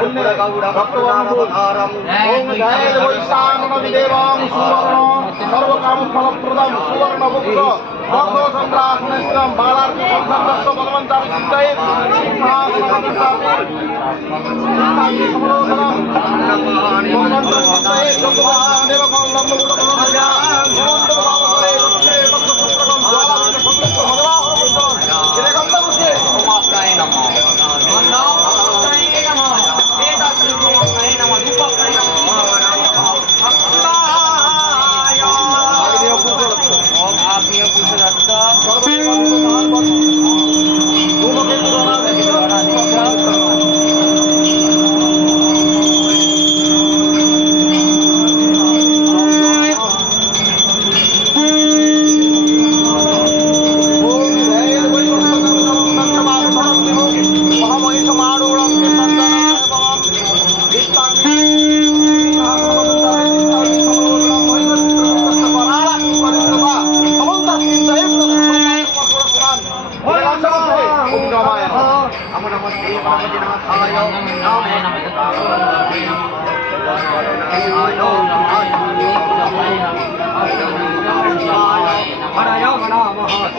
ওম জয় বৈশানবিদেবং সুবর্ণ সর্বকামফলপ্রদং সুবর্ণভুক্ত দগ্ধ চন্দ্রাসনেশ্বরম বালার্ক সংসর্গস্য ভগবন্তামি চিন্তয়েৎ সিংহাসনমধিষ্ঠাপি চিন্তাগ্নি সমলোচনম ভগবন্তামি চিন্তয়েৎ যোগবাদেব কলম্বগুণগণমজা ভগবন্ত বাবসরে লক্ষ্মে লক্ষ্মসূত্রগণ জ্বালাবিত সংযুক্ত ভগবাহরমুদ্রম এরকমটা বসে ওমাপ্রায় নমঃ নমঃ বেদাশ্রয় নমঃ রূপপ্রায় নমঃ ओम आग्नेय पुरुषदत्त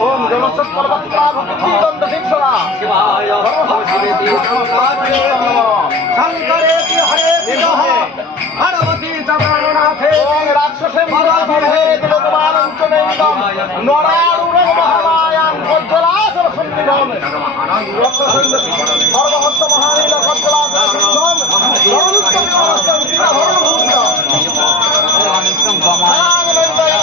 ओम जलसत्पर्वत्राभक्तिदन्तशिक्षरा शिवाय शंकरेति हरेति नमः भगवती चक्रनाथे ओम राक्षसे महाराजेति लोकमानं च नैदं नरारुणं महामायां वज्रलासर सन्निधं रक्षसेन्द्र सर्वहस्त महानील वज्रलासर सन्निधं सर्वोत्तमस्तं विघ्नहरणभूत सागरन्दय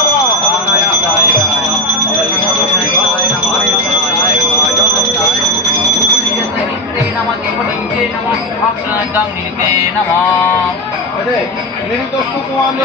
नमः निर्दोष कुमार